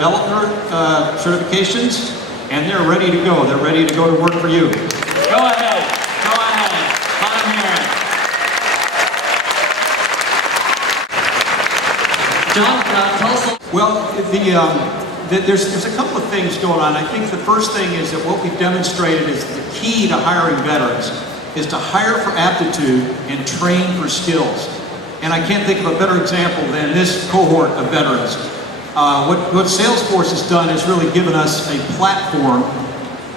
developer certifications, and they're ready to go. They're ready to go to work for you. Go ahead. Go ahead. Let them hear it. John, tell us. Well, there's a couple of things going on. I think the first thing is that what we've demonstrated is the key to hiring veterans is to hire for aptitude and train for skills. And I can't think of a better example than this cohort of veterans. What Salesforce has done is really given us a platform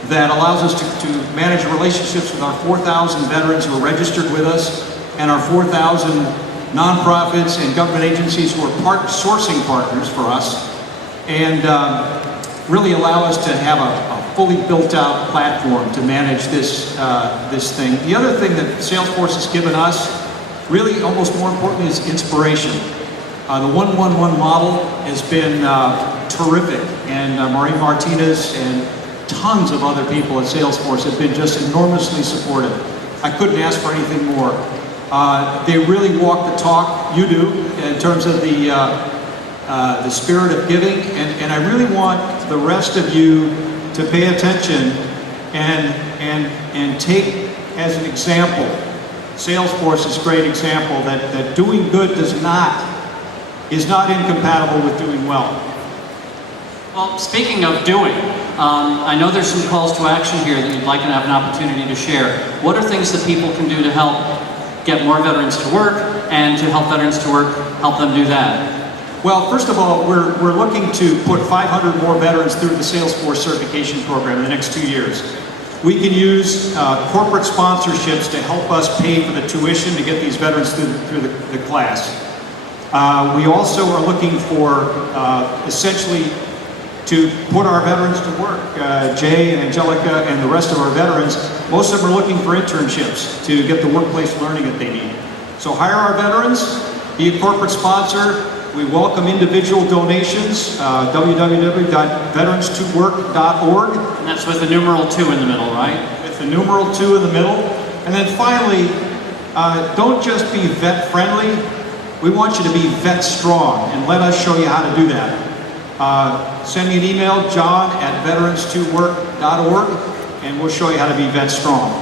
that allows us to manage relationships with our 4,000 veterans who are registered with us and our 4,000 nonprofits and government agencies who are sourcing partners for us, and really allow us to have a fully built out platform to manage this thing. The other thing that Salesforce has given us, really almost more importantly, is inspiration. The 1-1-1 model has been terrific, and Maureen Martinez and tons of other people at Salesforce have been just enormously supportive. I couldn't ask for anything more. They really walk the talk, you do, in terms of the spirit of giving, and I really want the rest of you to pay attention and take as an example. Salesforce is a great example that doing good is not incompatible with doing well. Well, speaking of doing, I know there's some calls to action here that you'd like to have an opportunity to share. What are things that people can do to help get more veterans to work, and to help veterans to work, help them do that? Well, first of all, we're looking to put 500 more veterans through the Salesforce certification program in the next 2 years. We can use corporate sponsorships to help us pay for the tuition to get these veterans through the class. We also are looking for essentially to put our veterans to work. Jay and Angelica and the rest of our veterans, most of them are looking for internships to get the workplace learning that they need. So hire our veterans, be a corporate sponsor. We welcome individual donations, www.veteranstowork.org. And that's with the numeral 2 in the middle, right? With the numeral 2 in the middle. And then finally, don't just be vet friendly. We want you to be vet strong, and let us show you how to do that. Send me an email, john@veteranstowork.org, and we'll show you how to be vet strong.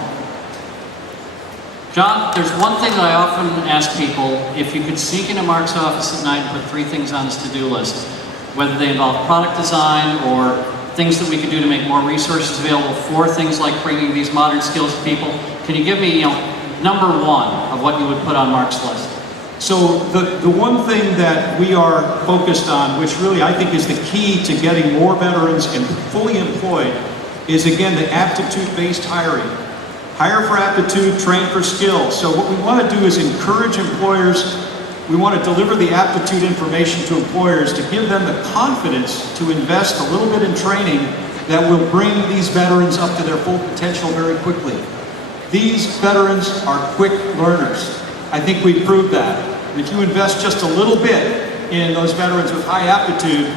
John, there's one thing that I often ask people: if you could sneak into Marc's office at night and put 3 things on his to-do list, whether they involve product design or things that we could do to make more resources available for things like bringing these modern skills to people, can you give me, number 1 of what you would put on Marc's list? So the one thing that we are focused on, which really I think is the key to getting more veterans and fully employed, is again the aptitude-based hiring. Hire for aptitude, train for skills. So what we want to do is encourage employers. We want to deliver the aptitude information to employers to give them the confidence to invest a little bit in training that will bring these veterans up to their full potential very quickly. These veterans are quick learners. I think we've proved that. And if you invest just a little bit in those veterans with high aptitude,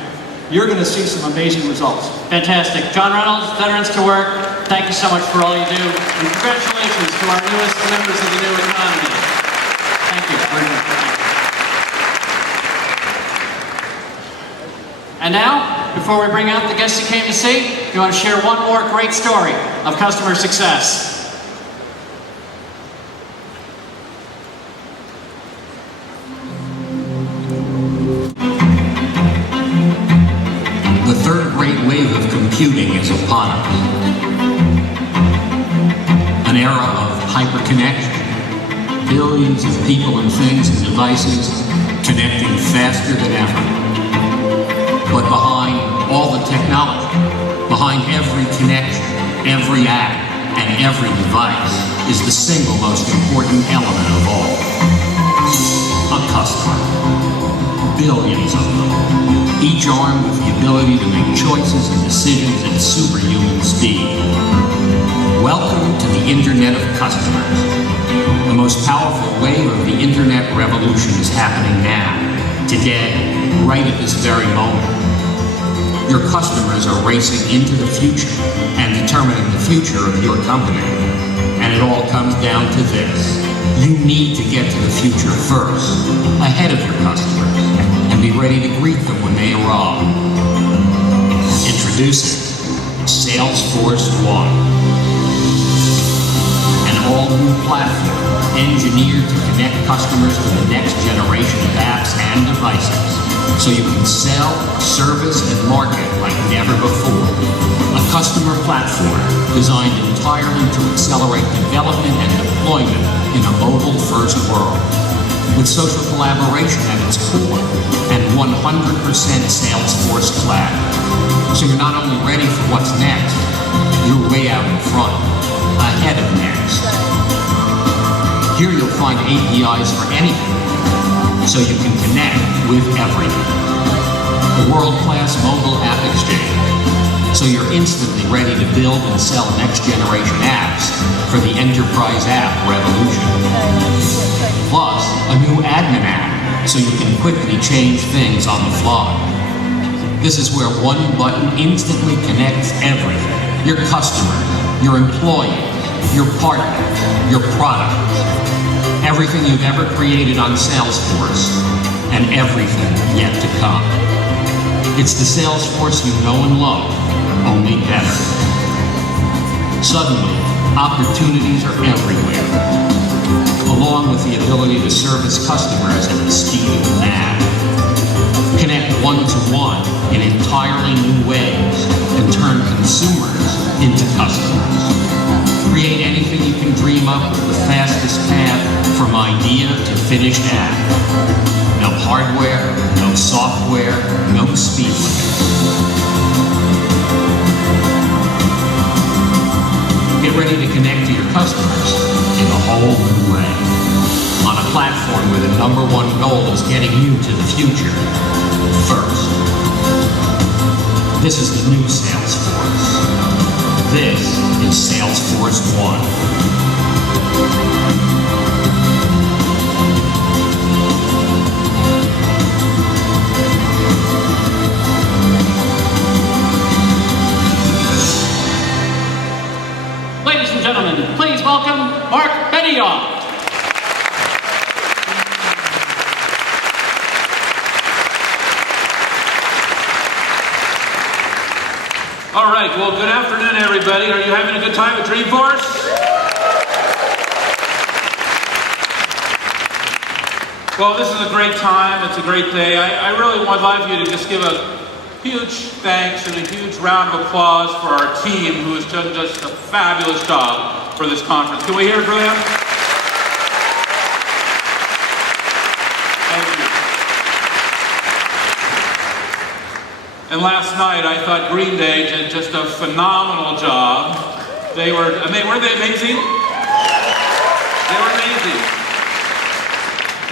you're going to see some amazing results. Fantastic. John Reynolds, Veterans to Work, thank you so much for all you do. And congratulations to our newest members of the new economy. Thank you very much. And now, before we bring out the guests you came to see, you want to share one more great story of customer success. The third great wave of computing is upon us. An era of hyperconnection, billions of people and things and devices connecting faster than ever. But behind all the technology, behind every connection, every app, and every device is the single most important element of all: a customer. Billions of them, each armed with the ability to make choices and decisions at superhuman speed. Welcome to the Internet of Customers. The most powerful wave of the Internet revolution is happening now, today, right at this very moment. Your customers are racing into the future and determining the future of your company. And it all comes down to this: you need to get to the future first, ahead of your customers, and be ready to greet them when they arrive. Introducing Salesforce One, an all-new platform engineered to connect customers to the next generation of apps and devices, so you can sell, service, and market like never before. A customer platform designed entirely to accelerate development and deployment in a mobile-first world, with social collaboration at its core and 100% Salesforce Cloud. So you're not only ready for what's next, you're way out in front, ahead of next. Here you'll find APIs for anything, so you can connect with everything. A world-class mobile app exchange, so you're instantly ready to build and sell next-generation apps for the enterprise app revolution. Plus, a new admin app, so you can quickly change things on the fly. This is where one button instantly connects everything. Your customers, your employees, your partners, your products. Everything you've ever created on Salesforce, and everything yet to come. It's the Salesforce you know and love, only better. Suddenly, opportunities are everywhere, along with the ability to service customers at the speed of a gnat. Connect one-to-one in entirely new ways and turn consumers into customers. Create anything you can dream up with the fastest path from idea to finished app. No hardware, no software, no speed limits. Get ready to connect to your customers in a whole new way. On a platform where the #1 goal is getting you to the future first. This is the new Salesforce. This is Salesforce One. Ladies and gentlemen, please welcome Marc Benioff. All right, well, good afternoon, everybody. Are you having a good time at Dreamforce? Well, this is a great time. It's a great day. I really would like you to just give a huge thanks and a huge round of applause for our team who has done just a fabulous job for this conference. Can we hear it for them? Thank you. And last night, I thought Green Day did just a phenomenal job. Weren't they amazing? They were amazing.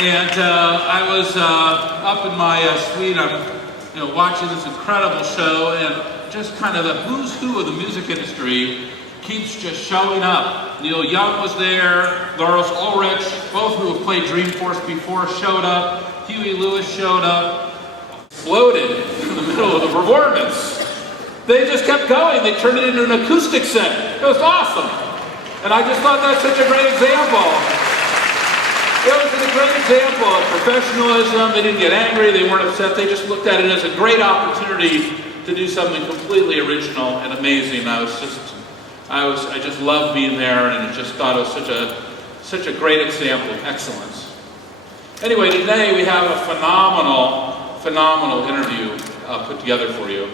And I was up in my suite, I'm watching this incredible show, and just kind of the who's who of the music industry keeps just showing up. Neil Young was there, Lars Ulrich, both who have played Dreamforce before showed up, Huey Lewis showed up, exploded in the middle of the performance. They just kept going. They turned it into an acoustic set. It was awesome. And I just thought that's such a great example. It was a great example of professionalism. They didn't get angry. They weren't upset. They just looked at it as a great opportunity to do something completely original and amazing. I just loved being there, and I just thought it was such a great example of excellence. Anyway, today we have a phenomenal interview put together for you.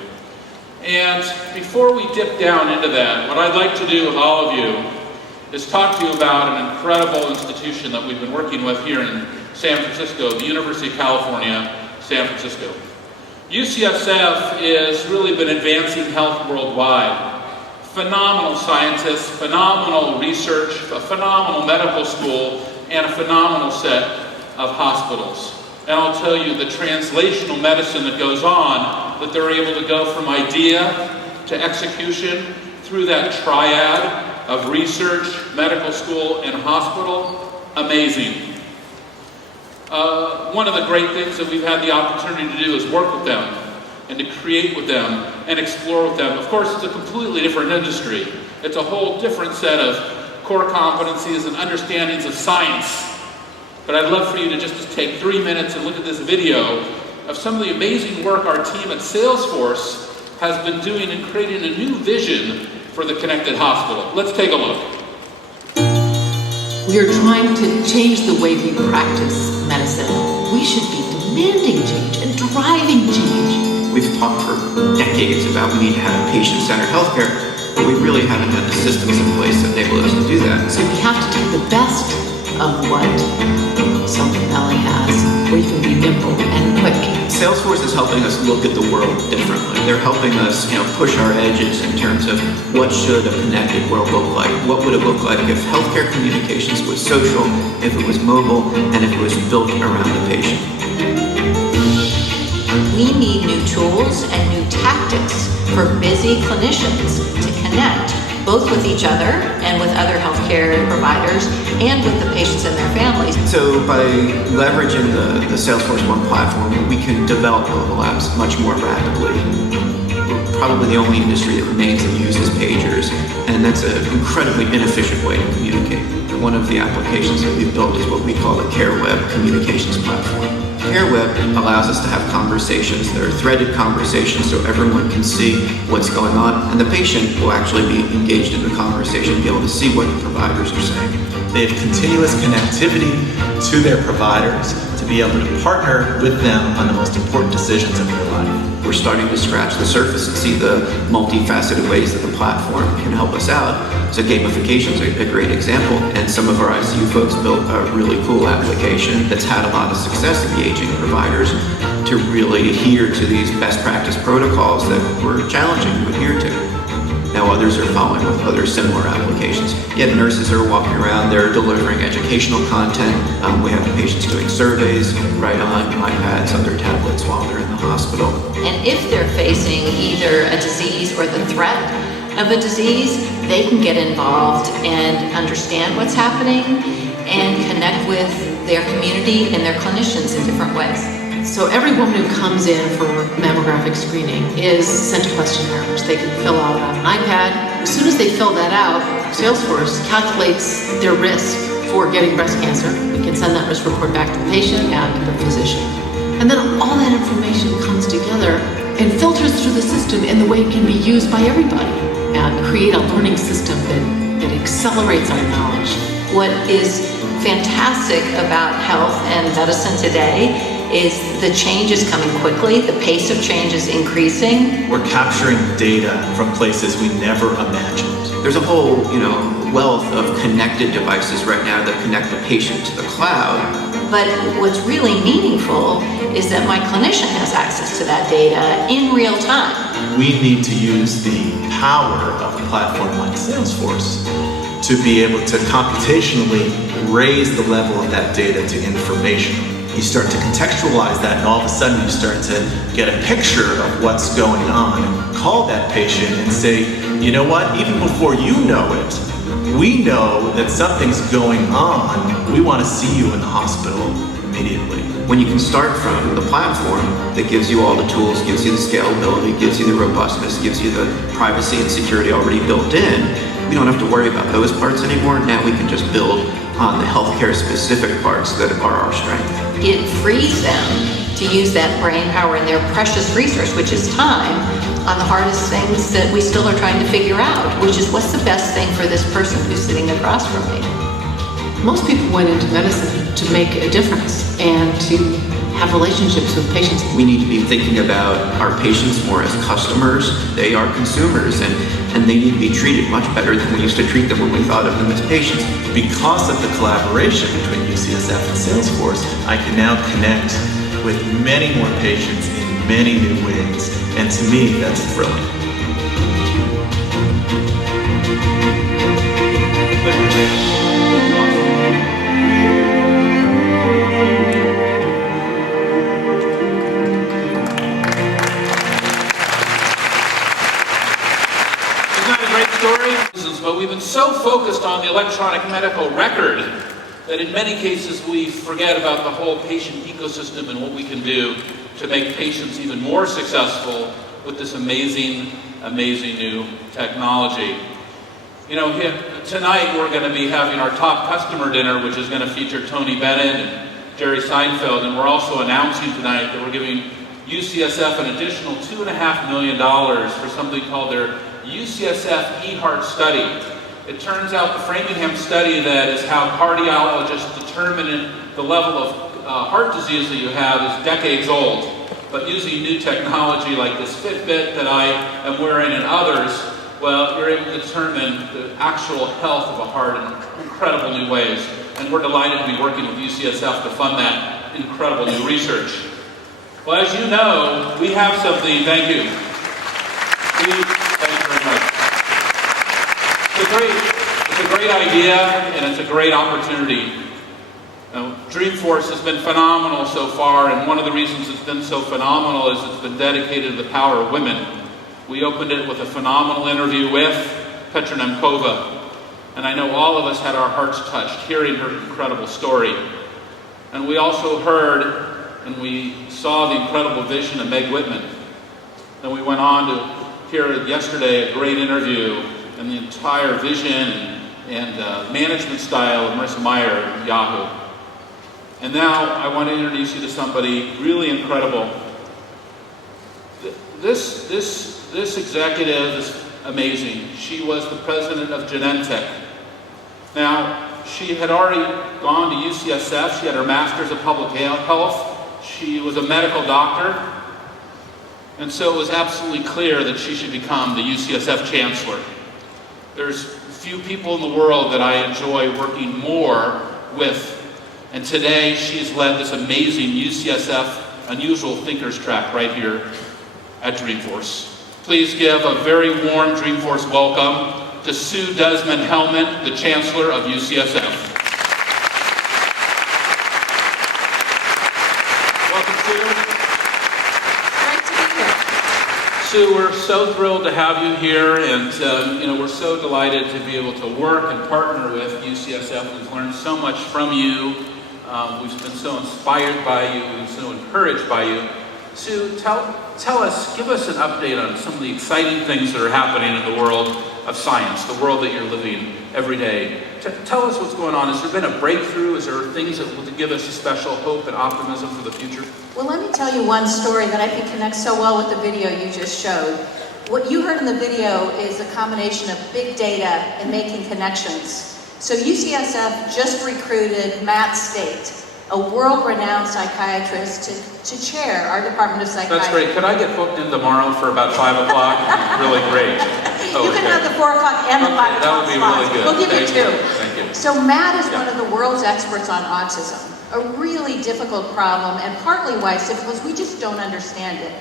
And before we dip down into that, what I'd like to do with all of you is talk to you about an incredible institution that we've been working with here in San Francisco, the University of California, San Francisco. UCSF has really been advancing health worldwide. Phenomenal scientists, phenomenal research, a phenomenal medical school, and a phenomenal set of hospitals. And I'll tell you the translational medicine that goes on, that they're able to go from idea to execution through that triad of research, medical school, and hospital, amazing. One of the great things that we've had the opportunity to do is work with them and to create with them and explore with them. Of course, it's a completely different industry. It's a whole different set of core competencies and understandings of science. But I'd love for you to just take 3 minutes and look at this video of some of the amazing work our team at Salesforce has been doing and creating a new vision for the connected hospital. Let's take a look. We are trying to change the way we practice medicine. We should be demanding change and driving change. We've talked for decades about we need to have patient-centered healthcare, but we really haven't had the systems in place that enable us to do that. So we have to take the best of what Silicon Valley has, where you can be nimble and quick. Salesforce is helping us look at the world differently. They're helping us, push our edges in terms of what should a connected world look like. What would it look like if healthcare communications was social, if it was mobile, and if it was built around the patient? We need new tools and new tactics for busy clinicians to connect both with each other and with other healthcare providers and with the patients and their families. So by leveraging the Salesforce One platform, we can develop mobile apps much more rapidly. We're probably the only industry that remains that uses pagers, and that's an incredibly inefficient way to communicate. One of the applications that we've built is what we call the CareWeb communications platform. CareWeb allows us to have conversations that are threaded conversations so everyone can see what's going on, and the patient will actually be engaged in the conversation, be able to see what the providers are saying. They have continuous connectivity to their providers to be able to partner with them on the most important decisions of their life. We're starting to scratch the surface and see the multifaceted ways that the platform can help us out. So gamification is a great example, and some of our ICU folks built a really cool application that's had a lot of success engaging providers to really adhere to these best practice protocols that were challenging to adhere to. Now others are following with other similar applications. Yet nurses are walking around, they're delivering educational content. We have patients doing surveys right on iPads, on their tablets while they're in the hospital. And if they're facing either a disease or the threat of a disease, they can get involved and understand what's happening and connect with their community and their clinicians in different ways. So every woman who comes in for mammographic screening is sent a questionnaire, which they can fill out on an iPad. As soon as they fill that out, Salesforce calculates their risk for getting breast cancer. We can send that risk report back to the patient and the physician. And then all that information comes together and filters through the system in the way it can be used by everybody and create a learning system that accelerates our knowledge. What is fantastic about health and medicine today is the change is coming quickly, the pace of change is increasing. We're capturing data from places we never imagined. There's a whole, wealth of connected devices right now that connect the patient to the cloud. But what's really meaningful is that my clinician has access to that data in real time. We need to use the power of a platform like Salesforce to be able to computationally raise the level of that data to information. You start to contextualize that, and all of a sudden you start to get a picture of what's going on and call that patient and say, you know what, even before you know it, we know that something's going on. We want to see you in the hospital immediately. When you can start from the platform that gives you all the tools, gives you the scalability, gives you the robustness, gives you the privacy and security already built in, we don't have to worry about those parts anymore. Now we can just build on the healthcare specific parts that are our strength. It frees them to use that brain power and their precious resource, which is time, on the hardest things that we still are trying to figure out, which is what's the best thing for this person who's sitting across from me. Most people went into medicine to make a difference and to have relationships with patients. We need to be thinking about our patients more as customers. They are consumers, and they need to be treated much better than we used to treat them when we thought of them as patients. Because of the collaboration between UCSF and Salesforce, I can now connect with many more patients in many new ways, and to me, that's thrilling. But we've been so focused on the electronic medical record that in many cases we forget about the whole patient ecosystem and what we can do to make patients even more successful with this amazing, amazing new technology. Tonight we're going to be having our top customer dinner, which is going to feature Tony Bennett and Jerry Seinfeld, and we're also announcing tonight that we're giving UCSF an additional $2.5 million for something called their UCSF eHeart study. It turns out the Framingham study that is how cardiologists determine the level of heart disease that you have is decades old. But using new technology like this Fitbit that I am wearing and others, well, you're able to determine the actual health of a heart in incredible new ways. And we're delighted to be working with UCSF to fund that incredible new research. Well, as you know, we have something, thank you. Thank you very much. It's a great idea, and it's a great opportunity. Now, Dreamforce has been phenomenal so far, and one of the reasons it's been so phenomenal is it's been dedicated to the power of women. We opened it with a phenomenal interview with Petra Nemkova, and I know all of us had our hearts touched hearing her incredible story. And we also heard and we saw the incredible vision of Meg Whitman. And we went on to hear yesterday a great interview and the entire vision and management style of Marissa Meyer at Yahoo. And now I want to introduce you to somebody really incredible. This executive is amazing. She was the president of Genentech. Now, she had already gone to UCSF. She had her master's of public health. She was a medical doctor. And so it was absolutely clear that she should become the UCSF chancellor. There's few people in the world that I enjoy working more with. And today she's led this amazing UCSF Unusual Thinkers track right here at Dreamforce. Please give a very warm Dreamforce welcome to Sue Desmond-Hellman, the Chancellor of UCSF. Welcome, Sue. Great to be here. Sue, we're so thrilled to have you here, and we're so delighted to be able to work and partner with UCSF. We've learned so much from you. We've been so inspired by you. We've been so encouraged by you. Sue, tell us, give us an update on some of the exciting things that are happening in the world of science, the world that you're living every day. Tell us what's going on. Has there been a breakthrough? Is there things that will give us a special hope and optimism for the future? Well, let me tell you one story that I think connects so well with the video you just showed. What you heard in the video is a combination of big data and making connections. So UCSF just recruited Matt State, a world-renowned psychiatrist, to chair our Department of Psychiatry. That's great. Could I get booked in tomorrow for about 5 o'clock? Really great. Oh, you can have the 4 o'clock and the 5 o'clock that would be slots. really good. We'll give Thank you two. Thank you. So Matt is one of the world's experts on autism, a really difficult problem, and partly why it's difficult is we just don't understand it.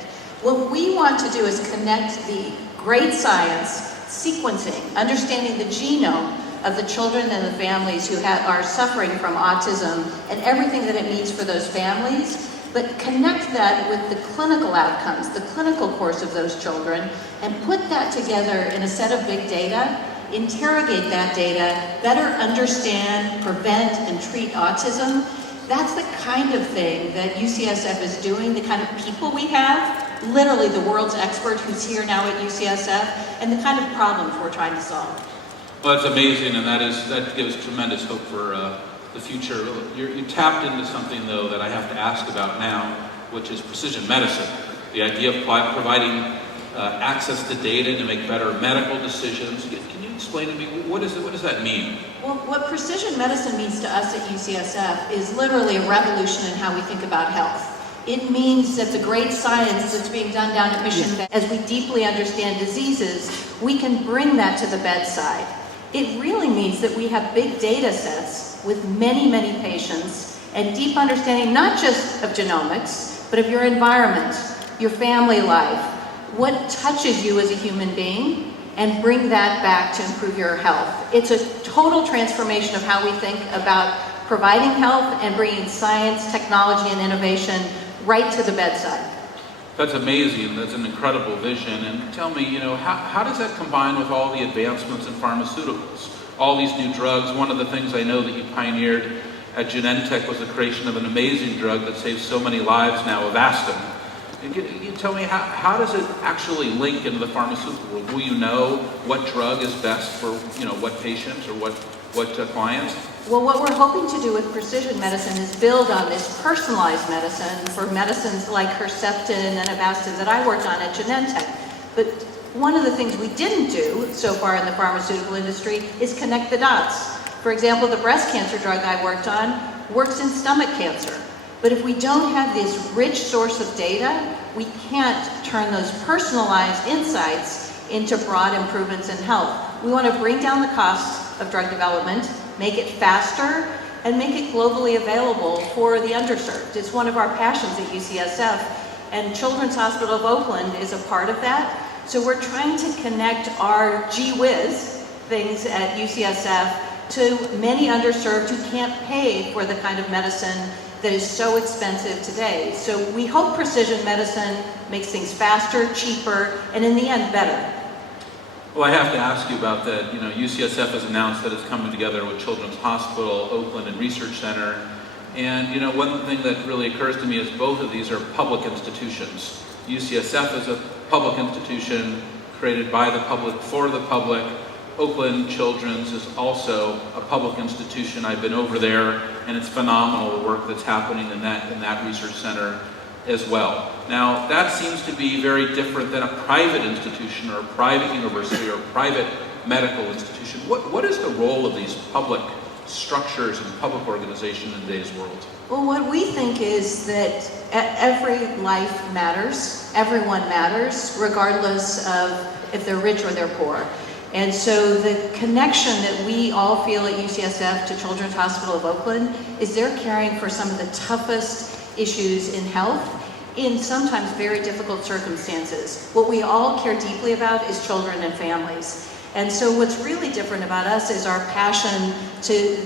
What we want to do is connect the great science, sequencing, understanding the genome of the children and the families who are suffering from autism and everything that it means for those families, but connect that with the clinical outcomes, the clinical course of those children, and put that together in a set of big data, interrogate that data, better understand, prevent, and treat autism. That's the kind of thing that UCSF is doing, the kind of people we have, literally the world's expert who's here now at UCSF, and the kind of problems we're trying to solve. Well, that's amazing, and that gives tremendous hope for the future. You tapped into something, though, that I have to ask about now, which is precision medicine. The idea of providing access to data to make better medical decisions. Can you explain to me, what does that mean? Well, what precision medicine means to us at UCSF is literally a revolution in how we think about health. It means that the great science that's being done down at Mission Bay, as we deeply understand diseases, we can bring that to the bedside. It really means that we have big data sets with many, many patients and deep understanding not just of genomics, but of your environment, your family life, what touches you as a human being, and bring that back to improve your health. It's a total transformation of how we think about providing health and bringing science, technology, and innovation right to the bedside. That's amazing. That's an incredible vision. And tell me, how does that combine with all the advancements in pharmaceuticals? All these new drugs. One of the things I know that you pioneered at Genentech was the creation of an amazing drug that saves so many lives now, Avastin. Can you tell me, how does it actually link into the pharmaceutical world? Will you know what drug is best for, what patient or what What clients? Well, what we're hoping to do with precision medicine is build on this personalized medicine for medicines like Herceptin and Avastin that I worked on at Genentech. But one of the things we didn't do so far in the pharmaceutical industry is connect the dots. For example, the breast cancer drug I worked on works in stomach cancer. But if we don't have this rich source of data, we can't turn those personalized insights into broad improvements in health. We want to bring down the cost of drug development, make it faster, and make it globally available for the underserved. It's one of our passions at UCSF, and Children's Hospital of Oakland is a part of that. So we're trying to connect our gee whiz things at UCSF to many underserved who can't pay for the kind of medicine that is so expensive today. So we hope precision medicine makes things faster, cheaper, and in the end, better. Well, I have to ask you about that. You know, UCSF has announced that it's coming together with Children's Hospital, Oakland, and Research Center. And, you know, one thing that really occurs to me is both of these are public institutions. UCSF is a public institution created by the public, for the public. Oakland Children's is also a public institution. I've been over there, and it's phenomenal the work that's happening in that research center as well. Now, that seems to be very different than a private institution or a private university or a private medical institution. What is the role of these public structures and public organization in today's world? Well, what we think is that every life matters, everyone matters, regardless of if they're rich or they're poor. And so the connection that we all feel at UCSF to Children's Hospital of Oakland is they're caring for some of the toughest issues in health in sometimes very difficult circumstances. What we all care deeply about is children and families. And so what's really different about us is our passion to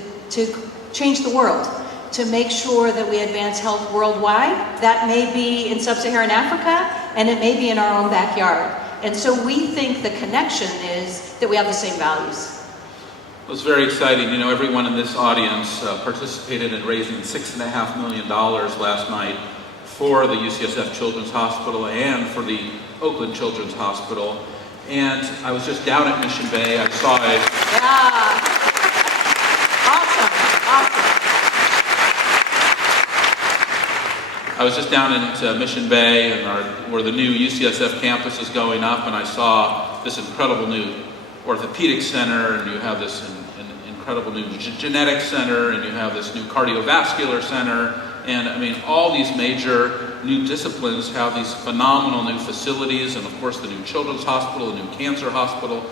change the world, to make sure that we advance health worldwide. That may be in sub-Saharan Africa, and it may be in our own backyard. And so we think the connection is that we have the same values. It was very exciting. You know, everyone in this audience participated in raising $6.5 million last night for the UCSF Children's Hospital and for the Oakland Children's Hospital. And I was just down at Mission Bay. I saw it. Yeah. Awesome. I was just down in Mission Bay, and where the new UCSF campus is going up, and I saw this incredible new orthopedic center, and you have this incredible new genetics center, and you have this new cardiovascular center, and I mean, all these major new disciplines have these phenomenal new facilities, and of course the new children's hospital, a new cancer hospital,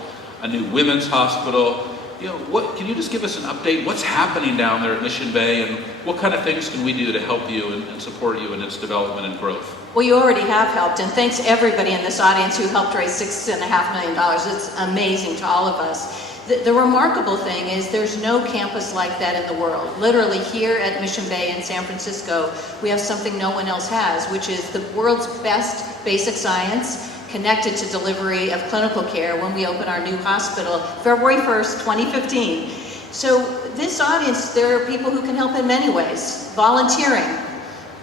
a new women's hospital. You know, can you just give us an update? What's happening down there at Mission Bay, and what kind of things can we do to help you and support you in its development and growth? Well, you already have helped, and thanks everybody in this audience who helped raise $6.5 million. It's amazing to all of us. The remarkable thing is there's no campus like that in the world. Literally here at Mission Bay in San Francisco, we have something no one else has, which is the world's best basic science connected to delivery of clinical care when we open our new hospital, February 1st, 2015. So this audience, there are people who can help in many ways. Volunteering,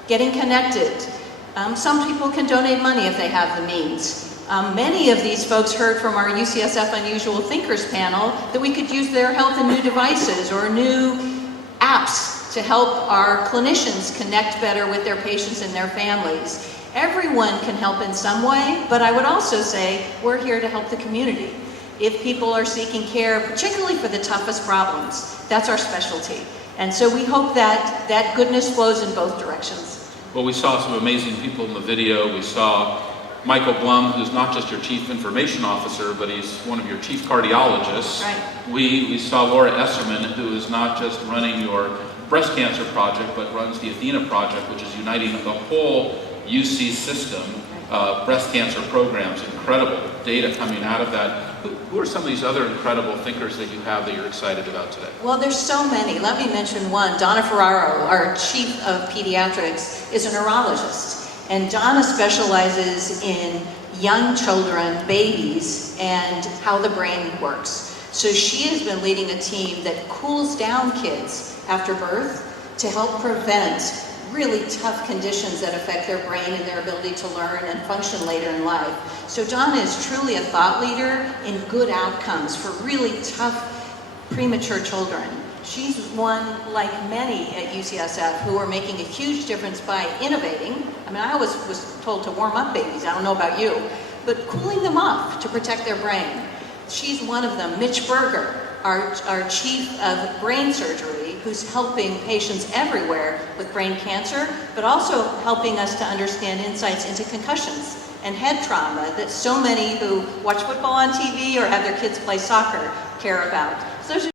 getting connected. Some people can donate money if they have the means. Many of these folks heard from our UCSF Unusual Thinkers panel that we could use their help in new devices or new apps to help our clinicians connect better with their patients and their families. Everyone can help in some way, but I would also say we're here to help the community. If people are seeking care, particularly for the toughest problems, that's our specialty. And so we hope that that goodness flows in both directions. Well, we saw some amazing people in the video. We saw Michael Blum, who's not just your chief information officer, but he's one of your chief cardiologists. Right. We saw Laura Esserman, who is not just running your breast cancer project, but runs the Athena project, which is uniting the whole UC system, breast cancer programs. Incredible data coming out of that. Who are some of these other incredible thinkers that you have that you're excited about today? Well, there's so many. Let me mention one. Donna Ferraro, our chief of pediatrics, is a neurologist. And Donna specializes in young children, babies, and how the brain works. So she has been leading a team that cools down kids after birth to help prevent really tough conditions that affect their brain and their ability to learn and function later in life. So Donna is truly a thought leader in good outcomes for really tough premature children. She's one, like many at UCSF, who are making a huge difference by innovating. I mean, I always was told to warm up babies, I don't know about you, but cooling them off to protect their brain. She's one of them. Mitch Berger, our chief of brain surgery, who's helping patients everywhere with brain cancer, but also helping us to understand insights into concussions and head trauma that so many who watch football on TV or have their kids play soccer care about. So those are